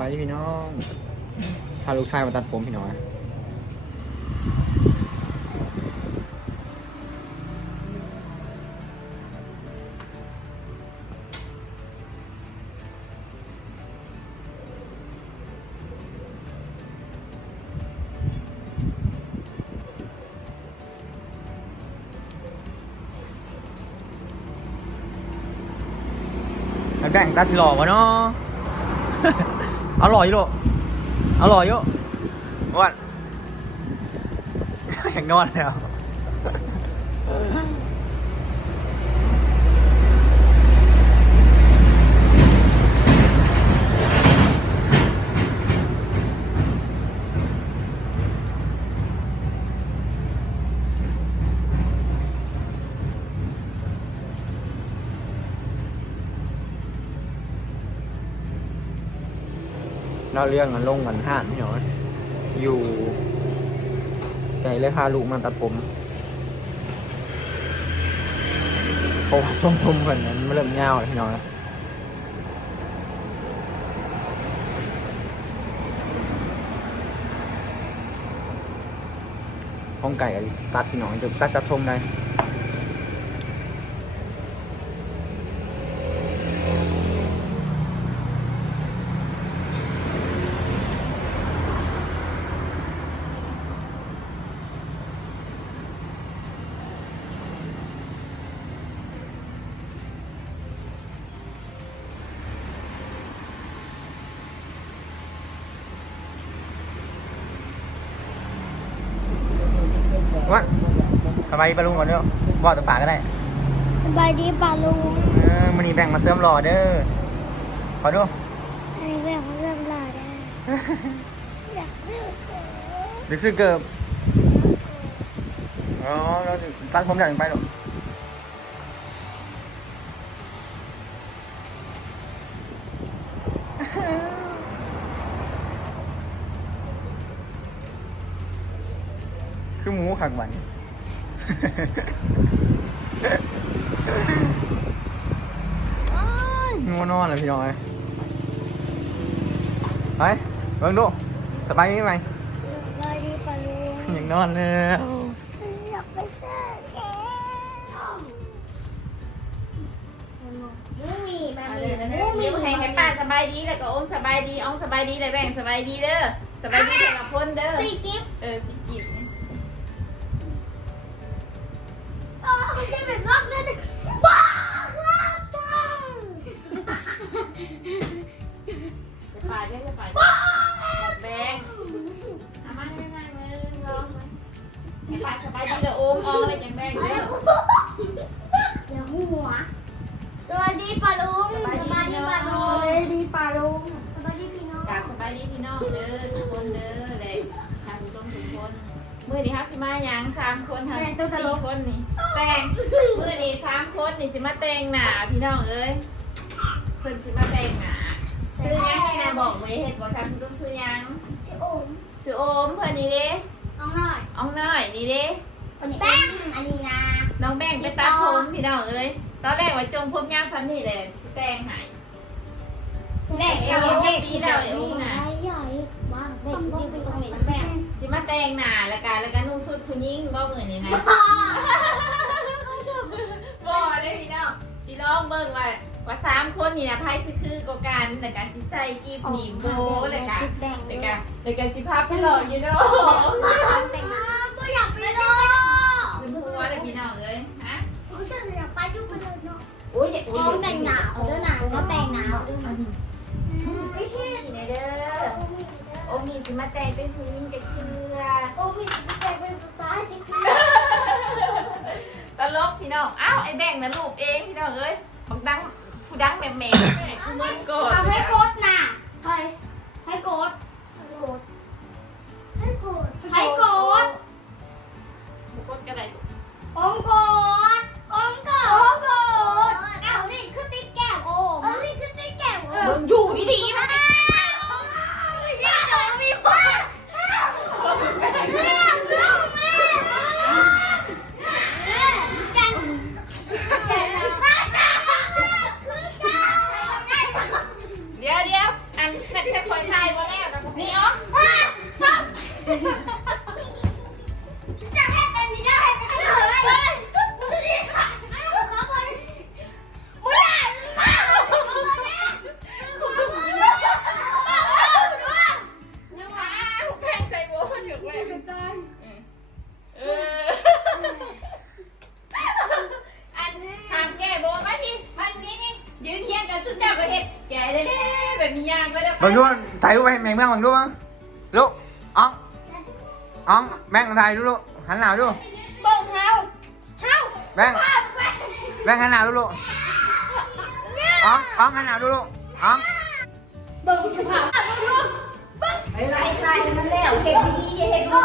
บายดีพี่น้องพาลูกชายมาตัดผมพี่น้องแบ่งตัดสิหล่อวะเนาะ อร่อยอยู่โลอร่อยเยอ้วันอยากนอนแล้ว เราเรื่องกันลงกันห้านพี่น้ออยู่ไก่เลยพาลูกมาตัดผมเพราะว่าส้มผมเหมือนนั้นมันเริ่มเงาแล้วพี่น้องห้องไก่ตัดพี่น้องจะตัดกระทงได้ ว่า สบายดีปะลุงก่อนเด้อบอกตัวปากก็ได้สบายดีป่ะลุงเออมันนี่แบ่งมาเสริมหล่อเด้อขอดูไอ้แบบเรื่องราวได้อยากซื้อดึกซื้อเกิบอ๋อเราจะตั้งผมดังไปหรอกคือหมูขักหวันอ้าย งัวนอนเลยพี่น้อยไปเบิ่งดูสบายดีไหมสบายดีปะลุงอยากนอนเลยอยากไปซื้อแกมูมี่มาเอามีเลยมูเดี๋มี่ยวให้ให้ป้าสบายดีแล้วก็อมสบายดีอองสบายดีเลยแบ่งสบายดีเด้อสบายดีแต่ละคนเด้อสี่กิฟต์เออสิกิบ เนี่ยโอ้ไม่ใช่แบบรักเลยบ้ารักจังจะฝ่ายได้จะฝ่ายแบ่งอามาง่ายๆมือลองให้ป้าสบายดีแล้วอมอองเลยจังแบงเด้อ เดี๋ยวหัว สวัสดีป่ะลุงสบายดีป่ะลุง สวัสดีป่ะลุง สวัสดีพี่น้อง กราบสบายดีพี่น้องเด้อทุกคนเด้อเลยทานผู้ชมทุกคน มื้อนี้เฮาสิมาหยังสามคนค่ะสี่คนนี่แต่งมื้อนี้สามคนนี่สิมาแต่งหน้าพี่น้องเอ้ยเพิ่นสิมาแต่งหน้าซื้อหยังให้นะบอกไว้เฮ็ดบ่ทำผู้ชมซื้อหยังชื่อโอมชื่อโอมเพื่อนนี่เด้น้องหน่อยอองน้อยนี่เด้คนนี้แป้งอันนี้นะน้องแบ่งไปตัดผมพี่น้องเอ้ยตอนแรกว่าจงผมยาวซ้ำนี่แหละสแตงใหายแม่เราเด็เด็กกปีเราไอ้อุ้มน่ะใหญ่บ้างเด็กที่ไปตรงนี้แม่ สิมาแต่งหน้าแล้วกันแล้วก็นุ่งสุดผู้หญิงบ่เหมือนนี่นะบ่ได้พี่น้องสิลองเบิ่งว่าว่าสามคนนี่นะไพ่สิคือกว่ากันแต่การสิใส่กีบหนีบโบเลยค่ะแบ่งแต่การแต่การสิภาพไปหล่ออยู่เนาะแต่งหน้าตัวอยากไปเลยเป็นหัวเลยพี่น้องเอ้ยฮะผมจะอยากไปยุ่งไปเลยเนาะอุ้ยต้องแต่งหนาวเด้อหนาวก็แต่งหนาวด้วยนะไม่ใช่นี่เด้อโอมีสิมาแต่งเป็นผู้หญิงจะ พี่น้องอ้าวไอ้แบ่งนะลูกเองพี่น้องเอ้ยบักดังผู้ดังแม่แม่ผู้เงินโกดทำให้โกดน่ะให้ให้โกด bằng luôn thầy lúc em mày mang bằng luôn á lúc ông ông mang thầy luôn luôn hắn nào luôn เบิ่งเฮาเฮา mang ป้าแม่ mang hắn nào luôn luôn ông ông hắn nào luôn luôn ông เบิ่งฉบับดูดูเบิ่งไปไล่ไล่มันแล้วเห็นดีๆเห็นบ่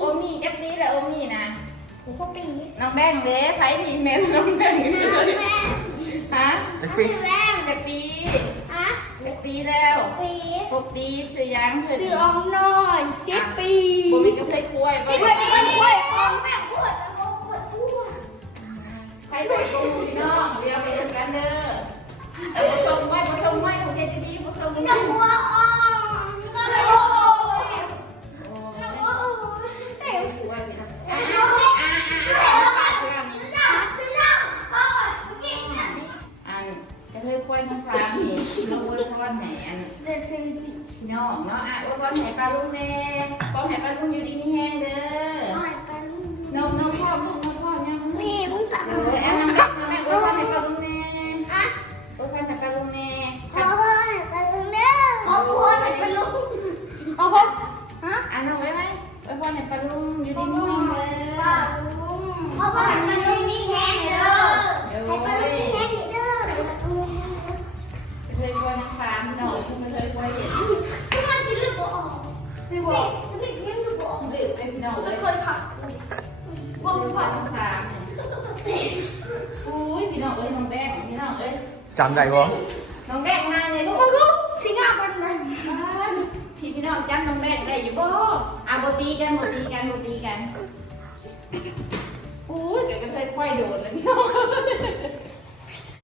โอมีแอฟนี้และโอมีนะโอ้โหปีน้องแบงเว้ไผดีเมนน้องแบงอยู่น้องแบงฮะจะปีจะปีฮะจกปีแล้วปีหกปีชื่อยังชื่ออองน้อยสิบปีโบมีก็ใคยคุยสิป ให้ปลาลุงแน่ป้องให้ปลาลุงอยู่ดีนี่แห้งเด้อ น้บงพี่จำได้บ่น้องแบงมาเลยลูกลูกสิงาบันนั้นพี่พี่น้องจำน้องแบงได้อยู่บ่อะบ่ตีกันบ่ตีกันบ่ตีกันอู้ยเดี๋ยวก็เคยควอยโดนเลยพี่น้อง